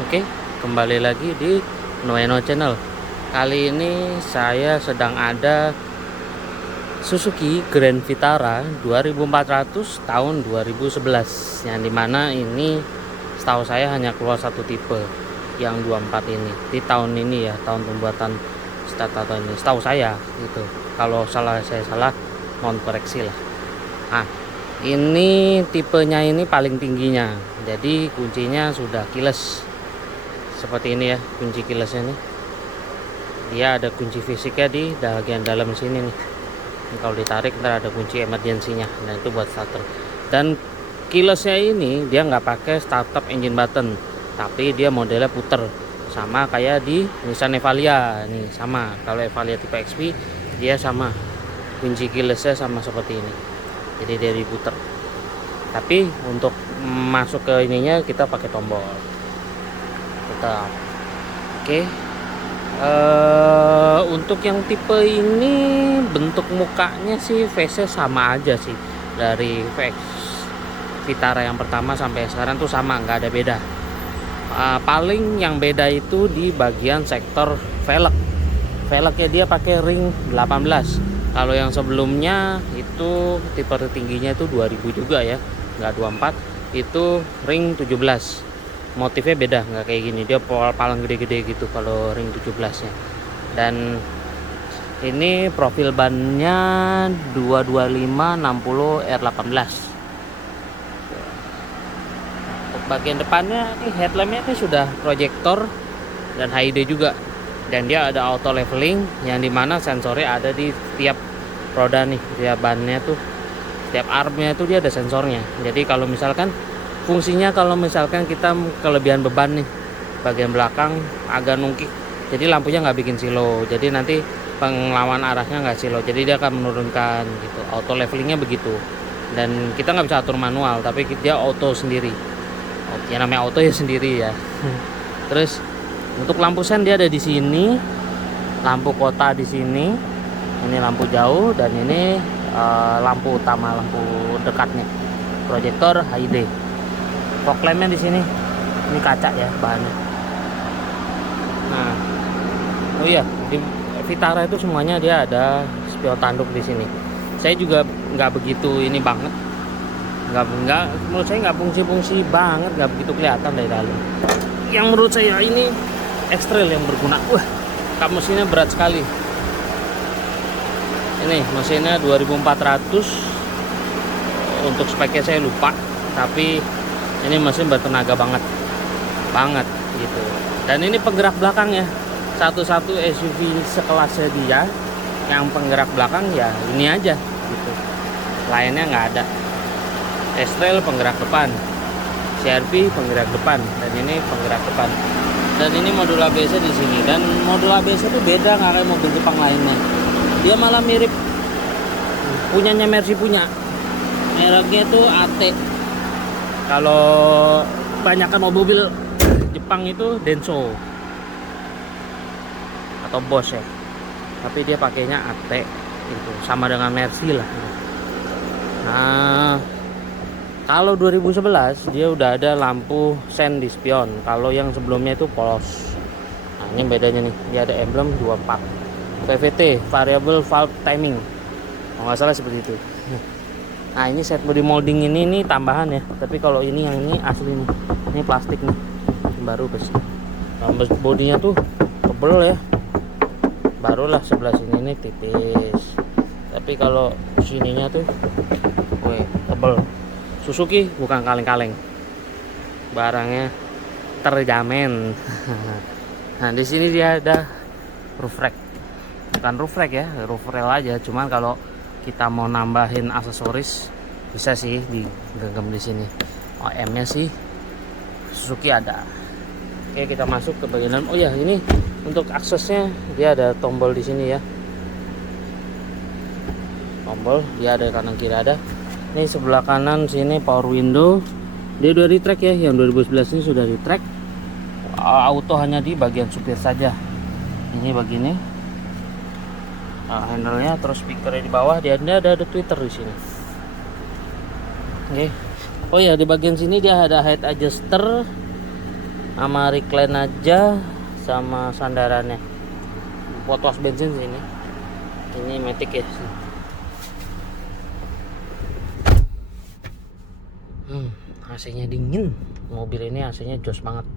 Oke, kembali lagi di Noeno Channel. Kali ini saya sedang ada Suzuki Grand Vitara 2400 tahun 2011, yang dimana ini setahu saya hanya keluar satu tipe yang 24 ini di tahun ini ya, tahun pembuatan start atau ini setahu saya gitu. Kalau saya salah, mohon koreksi lah. Nah, ini tipenya ini paling tingginya, jadi kuncinya sudah keyless seperti ini ya. Kunci keylessnya nih, dia ada kunci fisiknya di bagian dalam sini nih. Ini kalau ditarik ntar ada kunci emergensinya, nah itu buat starter. Dan keylessnya ini dia nggak pakai startup engine button, tapi dia modelnya puter, sama kayak di Nissan Evalia nih. Sama kalau Evalia tipe XP dia sama, kunci keylessnya sama seperti ini, jadi dia diputer. Tapi untuk masuk ke ininya kita pakai tombol tetap. Oke. Untuk yang tipe ini bentuk mukanya sih face-nya sama aja sih, dari VX Vitara yang pertama sampai sekarang tuh sama, nggak ada beda. Paling yang beda itu di bagian sektor velg. Velgnya dia pakai ring 18. Kalau yang sebelumnya itu tipe tertingginya itu 2000 juga ya, nggak 24, itu ring 17. Motifnya beda, nggak kayak gini, dia palang gede-gede gitu kalau ring 17 nya. Dan ini profil bannya 225/60 R18. Untuk bagian depannya nih, headlampnya ini sudah proyektor dan HID juga, dan dia ada auto leveling yang dimana sensornya ada di tiap roda nih, tiap bannya tuh, tiap armnya itu dia ada sensornya. Jadi kalau misalkan fungsinya, kalau misalkan kita kelebihan beban nih, bagian belakang agak nungkik, jadi lampunya nggak bikin silo, jadi nanti pengelawan arahnya nggak silo, jadi dia akan menurunkan gitu. Auto levelingnya begitu, dan kita nggak bisa atur manual, tapi dia auto sendiri. Ya namanya auto ya sendiri ya. Terus untuk lampu sen dia ada di sini, lampu kota di sini, ini lampu jauh, dan ini lampu utama, lampu dekatnya, proyektor HID. Fog lampnya di sini, ini kaca ya bahannya. Nah, oh iya, di Vitara itu semuanya dia ada spion tanduk di sini. Saya juga nggak begitu ini banget, nggak menurut saya nggak fungsi-fungsi banget, nggak begitu kelihatan dari dalam. Yang menurut saya ini ekstril yang berguna. Wah, kap mesinnya berat sekali. Ini mesinnya 2400, untuk speknya saya lupa, tapi ini mesin bertenaga banget gitu. Dan ini penggerak belakang ya, satu-satu SUV sekelasnya dia yang penggerak belakang ya ini aja gitu, lainnya nggak ada. S-Trail penggerak depan, CR-V penggerak depan, dan ini penggerak depan. Dan ini modul ABS di sini, dan modul ABS itu beda, nggak kayak mobil Jepang lainnya. Dia malah mirip punyanya Mercy punya, mereknya itu AT. Kalau kebanyakan mobil Jepang itu Denso atau Bosch ya, tapi dia pakainya AT itu, sama dengan Mercy lah. Nah, kalau 2011 dia udah ada lampu sen di spion. Kalau yang sebelumnya itu polos. Nah, ini bedanya nih, dia ada emblem 24. VVT, variable valve timing, kalau nggak salah seperti itu. Nah, ini set body molding ini tambahan ya, tapi kalau ini yang ini asli nih, ini plastik nih, ini baru besi. Nah, bodinya tuh tebel ya, barulah sebelah sini nih tipis, tapi kalau sininya tuh tebel. Suzuki bukan kaleng-kaleng, barangnya terjamin. Nah, di sini dia ada roof rack, bukan roof rack ya, roof rail aja. Cuman kalau kita mau nambahin aksesoris bisa sih digenggam di sini. OM-nya sih Suzuki ada. Oke, kita masuk ke bagian dalam. Oh ya, ini untuk aksesnya dia ada tombol di sini ya. Tombol dia ada kanan kiri ada. Ini sebelah kanan sini power window. Dia udah di track ya, yang 2011 ini sudah di track. Auto hanya di bagian supir saja. Ini begini. Handle-nya, terus speaker di bawah, dia ada Twitter di sini. Oke. Oh ya, di bagian sini dia ada height adjuster, sama recline aja sama sandarannya. Potos bensin sih ini. Ini Matic ya. AC-nya dingin. Mobil ini AC-nya jos banget.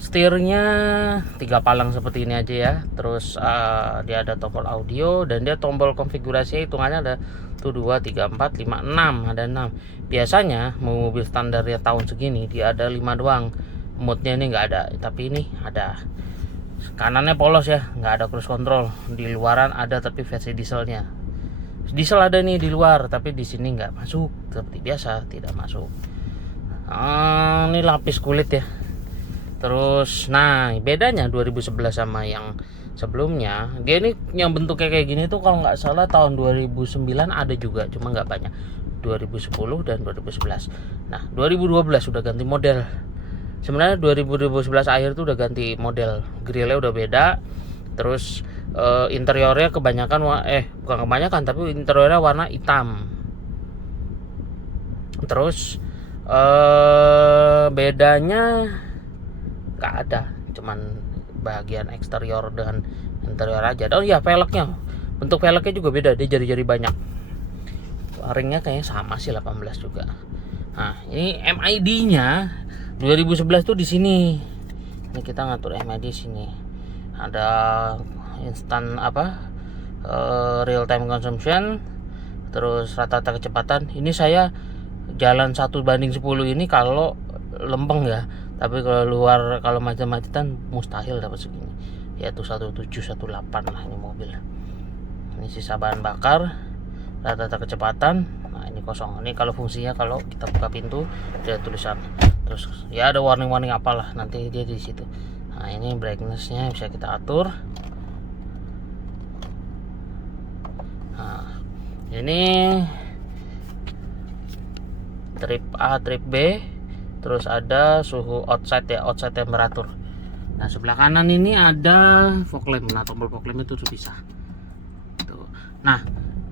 Setirnya 3 palang seperti ini aja ya. Terus dia ada tombol audio dan dia tombol konfigurasi hitungannya ada 1 2 3 4 5 6, ada 6. Biasanya mobil standarnya tahun segini dia ada 5 doang. Mode-nya ini nggak ada, tapi ini ada. Kanannya polos ya, nggak ada cruise control. Di luaran ada tapi versi dieselnya. Diesel ada nih di luar, tapi di sini nggak masuk. Seperti biasa tidak masuk. Ini lapis kulit ya. Terus, nah bedanya 2011 sama yang sebelumnya, dia ini yang bentuknya kayak gini tuh kalau nggak salah tahun 2009 ada juga, cuma nggak banyak. 2010 dan 2011. Nah 2012 sudah ganti model. Sebenarnya 2011 akhir tuh udah ganti model, grillnya udah beda. Terus interiornya kebanyakan bukan kebanyakan tapi interiornya warna hitam. Terus bedanya nggak ada, cuman bagian eksterior dengan interior aja. Oh iya, velgnya, bentuk velgnya juga beda, dia jari-jari banyak. Ringnya kayaknya sama sih 18 juga. Nah ini MID-nya 2011 tuh di sini. Ini kita ngatur MID sini. Ada instan real time consumption, terus rata-rata kecepatan. Ini saya jalan 1:10 ini kalau lempeng ya, tapi kalau luar, kalau macet-macetan mustahil dapat segini, yaitu 17 18 lah ini mobil. Ini sisa bahan bakar, rata-rata kecepatan. Nah ini kosong. Ini kalau fungsinya kalau kita buka pintu dia tulisan, terus ya ada warning-warning apalah nanti dia di situ. Nah ini brightness-nya bisa kita atur. Nah ini trip A, trip B, terus ada suhu outside ya, outside temperatur. Nah sebelah kanan ini ada fog lamp. Nah tombol fog lamp itu bisa. Tuh. Nah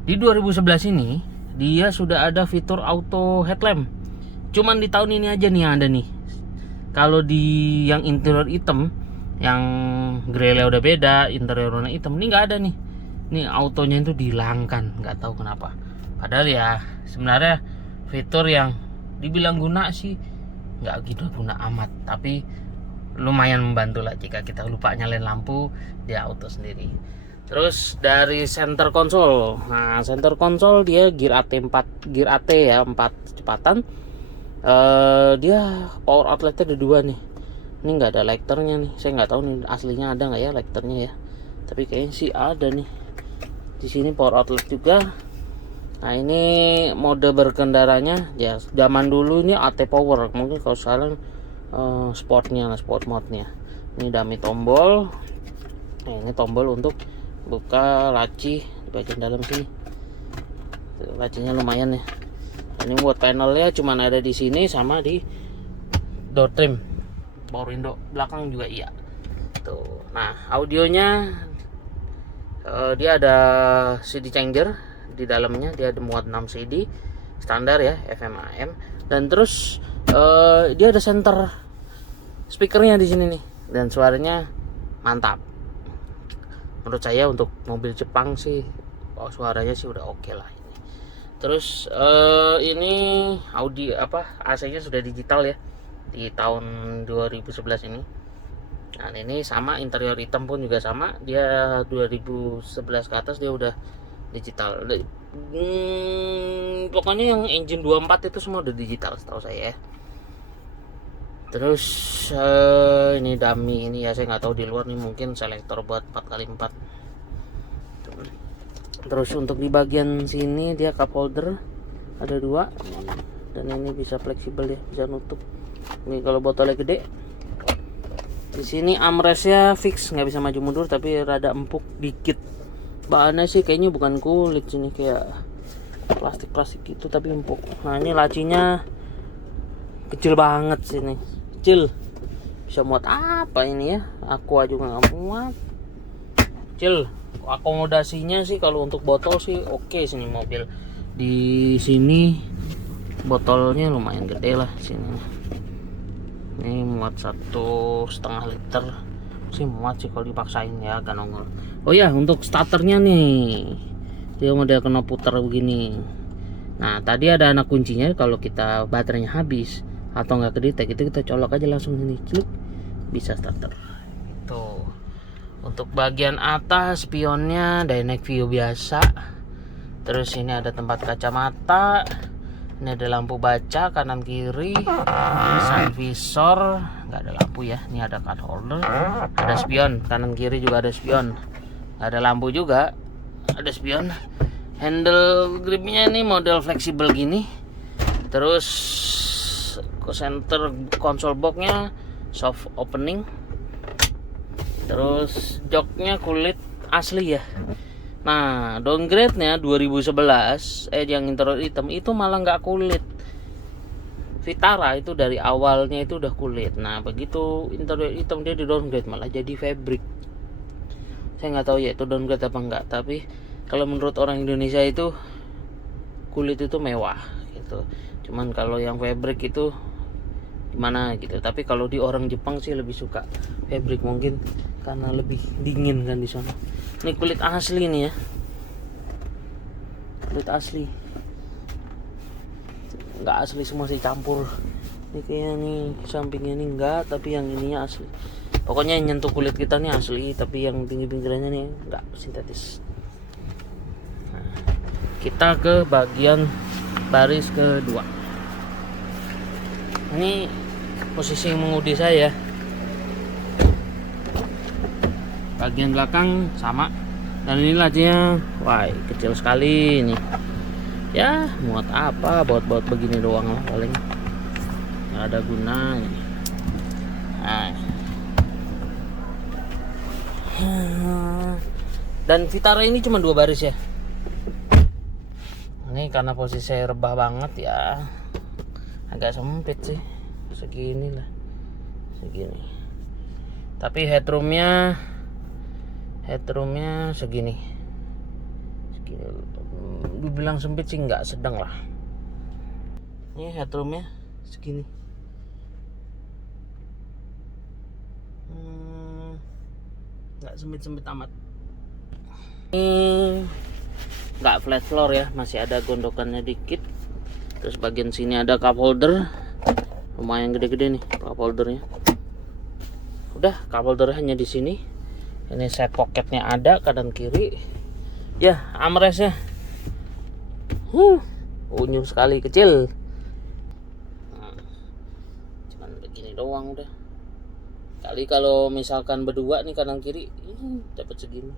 di 2011 ini dia sudah ada fitur auto headlamp. Cuman di tahun ini aja nih ada nih. Kalau di yang interior hitam, yang grillnya udah beda, interior warna hitam, ini nggak ada nih. Ini autonya itu dihilangkan, nggak tahu kenapa. Padahal ya sebenarnya fitur yang dibilang guna sih nggak gitu guna amat, tapi lumayan membantu lah jika kita lupa nyalain lampu, dia auto sendiri. Terus dari center console, nah center console dia gear AT 4, gear AT ya, 4 kecepatan. Dia power outletnya ada 2 nih. Ini nggak ada lighternya nih, saya nggak tahu nih aslinya ada nggak ya lighternya ya, tapi kayaknya sih ada nih. Di sini power outlet juga. Nah ini mode berkendaranya ya, zaman dulu ini AT power, mungkin kalau sekarang sportnya lah, sport mode-nya. Ini dummy tombol. Nah ini tombol untuk buka laci di bagian dalam sini. Lacinya lumayan ya. Ini buat panelnya cuman ada di sini sama di door trim, power window belakang juga iya. Tuh. Nah audionya dia ada CD changer di dalamnya, dia ada muat 6 CD standar ya, FM AM, dan terus dia ada center speakernya di sini nih, dan suaranya mantap. Menurut saya untuk mobil Jepang sih suaranya sih udah oke lah. Terus ini audio AC-nya sudah digital ya di tahun 2011 ini. Nah ini sama, interior hitam pun juga sama, dia 2011 ke atas dia udah digital. Pokoknya yang engine 24 itu semua udah digital setahu saya ya. Terus ini dummy ini ya, saya nggak tahu di luar nih, mungkin selektor buat 4x4. Terus untuk di bagian sini dia cup holder ada 2, dan ini bisa fleksibel ya, bisa nutup. Ini kalau botolnya gede. Di sini armrestnya fix, nggak bisa maju mundur, tapi rada empuk dikit. Bahannya sih kayaknya bukan kulit, sini kayak plastik gitu tapi empuk. Nah ini lacinya kecil banget sini, kecil. Bisa muat apa ini ya? Aku aja nggak muat. Kecil. Akomodasinya sih kalau untuk botol sih oke sini mobil. Di sini botolnya lumayan gede lah sini. Ini muat 1,5 liter sih, muat sih kalau dipaksain ya, agak nongol. Oh ya, untuk starternya nih, dia model kena putar begini. Nah tadi ada anak kuncinya, kalau kita baterainya habis atau nggak kedetek itu kita colok aja langsung ini, klik, bisa starter. Itu untuk bagian atas spionnya dynamic view biasa. Terus ini ada tempat kacamata. Ini ada lampu baca kanan kiri, sun visor, nggak ada lampu ya. Ini ada card holder, ada spion kanan kiri juga ada spion, nggak ada lampu juga, ada spion. Handle gripnya ini model fleksibel gini. Terus center console boxnya soft opening. Terus joknya kulit asli ya. Nah, downgrade-nya 2011, yang interior hitam itu malah nggak kulit. Vitara itu dari awalnya itu udah kulit. Nah, begitu interior hitam dia di downgrade malah jadi fabric. Saya nggak tahu ya itu downgrade apa enggak, tapi kalau menurut orang Indonesia itu kulit itu mewah gitu. Cuman kalau yang fabric itu gimana gitu. Tapi kalau di orang Jepang sih lebih suka fabric, mungkin karena lebih dingin kan di sana. Ini kulit asli nih ya, kulit asli, nggak asli semua sih, campur. Ini kayaknya nih sampingnya nih enggak, tapi yang ininya asli. Pokoknya yang nyentuh kulit kita nih asli, tapi yang pinggir-pinggirannya nih enggak, sintetis. Nah, kita ke bagian baris kedua. Ini posisi mengemudi saya. Bagian belakang sama, dan ini lacinya wah kecil sekali ini ya, muat apa baut-baut begini doang lah paling, nggak ada gunanya. Nah, dan Vitara ini cuma 2 baris ya. Ini karena posisi saya rebah banget ya, agak sempit sih, segini lah, segini. Tapi headroomnya segini. Dibilang sempit sih nggak, sedang lah. Ini headroomnya segini. Nggak sempit-sempit amat. Ini nggak flat floor ya, masih ada gondokannya dikit. Terus bagian sini ada cup holder, lumayan gede-gede nih cup holdernya. Udah, cup holder hanya di sini. Ini side pocketnya ada kanan kiri. Ya, armrestnya unyu sekali, kecil. Nah, cuman begini doang udah. Kali kalau misalkan berdua nih kanan kiri, dapat segini.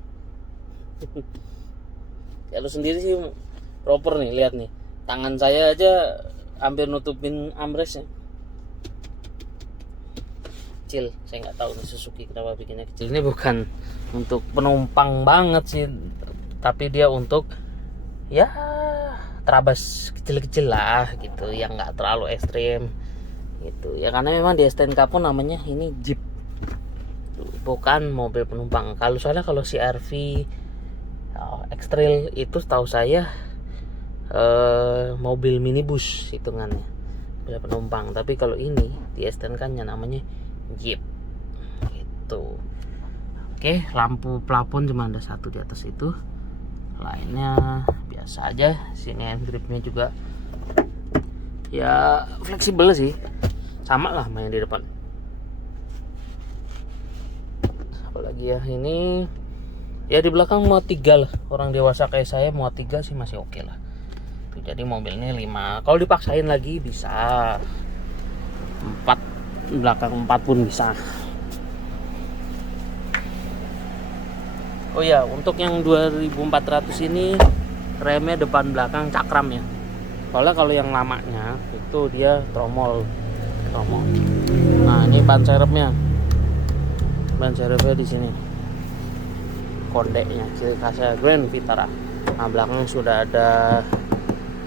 Kalau sendiri sih proper nih, lihat nih. Tangan saya aja hampir nutupin armrestnya. Kecil, saya nggak tahu nih Suzuki kenapa bikinnya kecil. Ini bukan untuk penumpang banget sih, tapi dia untuk ya terabas kecil-kecil lah gitu, yang nggak terlalu ekstrim gitu ya, karena memang di STNK pun namanya ini Jeep, bukan mobil penumpang. Kalau soalnya kalau CR-V X-Trail itu setahu saya mobil minibus hitungannya, mobil penumpang. Tapi kalau ini di STNK-nya namanya Jeep gitu. Oke, lampu plafon cuma ada 1 di atas itu, lainnya biasa aja. Sini hand gripnya juga ya fleksibel sih, sama lah main di depan. Apalagi ya, ini ya di belakang muat 3 lah, orang dewasa kayak saya muat 3 sih masih oke lah. Jadi mobil ini 5, kalau dipaksain lagi bisa 4, belakang 4 pun bisa. Oh ya, untuk yang 2400 ini remnya depan belakang cakram ya. Soalnya kalau yang lamanya itu dia tromol. Nah, ini ban serepnya. Ban serepnya di sini. Kondeknya ciri khasnya Grand Vitara. Nah, belakang sudah ada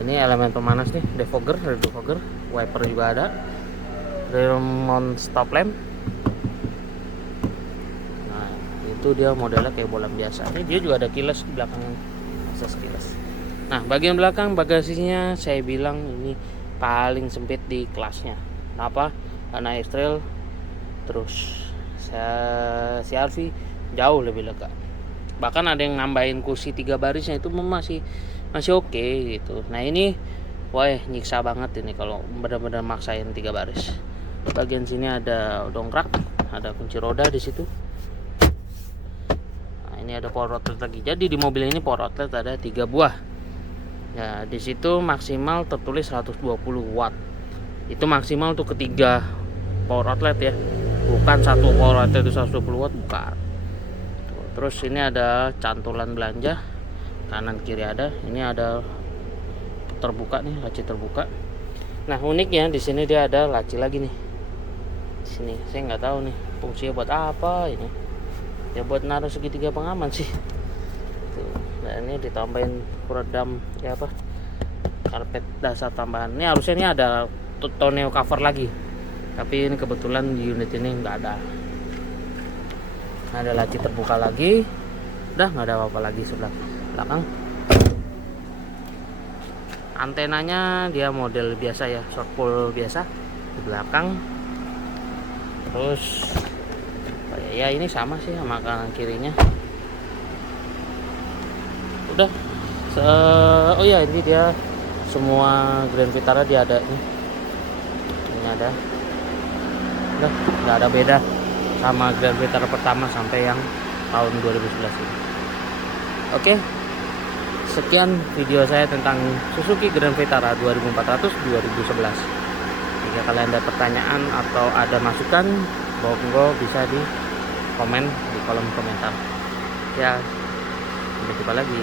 ini elemen pemanas nih, defogger, wiper juga ada. Remote stop lamp. Itu dia modelnya kayak bolam biasa. Ini dia juga ada keyless di belakang, akses keyless. Nah, bagian belakang bagasinya saya bilang ini paling sempit di kelasnya. Kenapa? karena X-Trail. Terus CR-V jauh lebih lega. Bahkan ada yang nambahin kursi 3 barisnya itu masih oke gitu. Nah ini wah nyiksa banget ini kalau benar-benar maksain 3 baris. Bagian sini ada dongkrak, ada kunci roda di situ. Nah, ini ada power outlet lagi. Jadi di mobil ini power outlet ada 3 buah. Ya, di situ maksimal tertulis 120 watt. Itu maksimal untuk ketiga power outlet ya. Bukan satu power outlet itu 120 watt, bukan. Terus ini ada cantolan belanja, kanan kiri ada. Ini ada terbuka nih, laci terbuka. Nah uniknya di sini dia ada laci lagi nih. Di sini saya nggak tahu nih fungsinya buat apa ini. Ya buat naruh segitiga pengaman sih. Tuh. Nah ini ditambahin peredam ya apa? Karpet dasar tambahan. Ini harusnya ini ada tonneau cover lagi. Tapi ini kebetulan di unit ini nggak ada. Ada laci terbuka lagi. Udah nggak ada apa-apa lagi sebelah belakang. Antenanya dia model biasa ya, short pole biasa di belakang. Terus ya ini sama sih sama kanan kirinya. Udah. Oh ya ini dia semua Grand Vitara dia ada nih. Ini ada. Udah nggak ada beda sama Grand Vitara pertama sampai yang tahun 2011 ini. Oke, sekian video saya tentang Suzuki Grand Vitara 2400 2011. Jika kalian ada pertanyaan atau ada masukan, monggo bisa di komen di kolom komentar. Ya, sampai jumpa lagi.